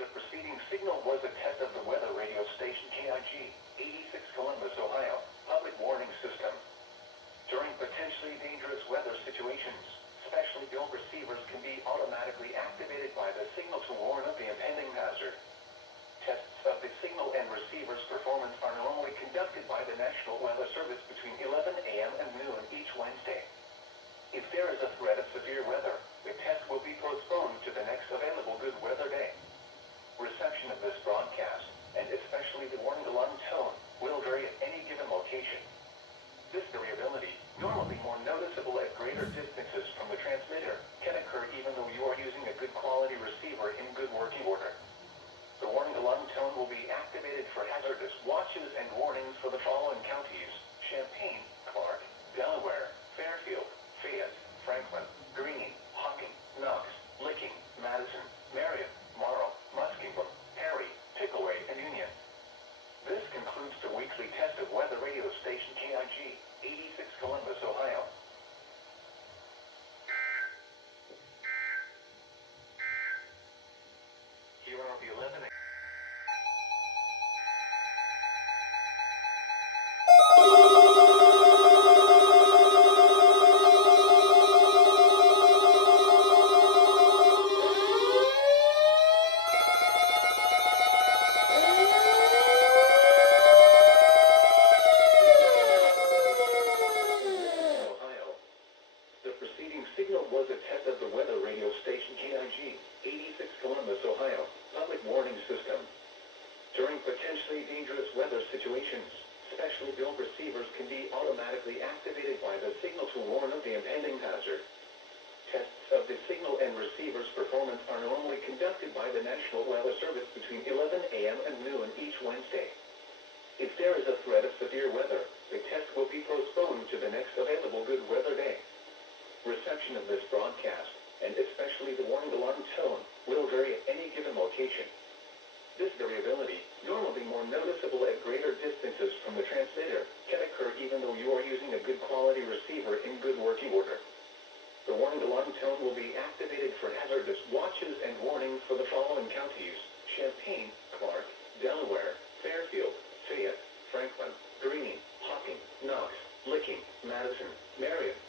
The preceding signal was a test of the weather radio station KIG 86 Columbus, Ohio, public warning system. During potentially dangerous weather situations, specially built receivers can be automatically activated by the signal to warn of the impending hazard. Tests of the signal and receiver's performance are normally conducted by the National Weather Service between 11 a.m. and noon each Wednesday. If there is a threat of severe weather, the test will be postponed to the next available good weather day. Reception of this broadcast, and especially the warning alarm tone, will vary at any given location. This variability, normally more noticeable at greater distances from the transmitter, can occur even though you are using a good quality receiver in good working order. The warning alarm tone will be activated for hazardous watches and warnings for the following counties: Champaign, Clark, Delaware, Fairfield, Fayette, Franklin, Greene, Hocking, Knox, Licking, Madison, Marion, Morrow, Muskingum, Perry, Pickaway, and Union. This concludes the weekly test of weather radio station KIG 86 Columbus, Ohio. Here are the 11 signal was a test of the weather radio station KIG 86 Columbus, Ohio, public warning system. During potentially dangerous weather situations, specially built receivers can be automatically activated by the signal to warn of the impending hazard. Tests of the signal and receiver's performance are normally conducted by the National Weather Service between 11 a.m. and noon each Wednesday. If there is a threat of severe weather, the test will be postponed to the next available good weather day. Reception of this broadcast, and especially the warning alarm tone, will vary at any given location. This variability, normally more noticeable at greater distances from the transmitter, can occur even though you are using a good quality receiver in good working order. The warning alarm tone will be activated for hazardous watches and warnings for the following counties: Champaign, Clark, Delaware, Fairfield, Fayette, Franklin, Greene, Hocking, Knox, Licking, Madison, Marion,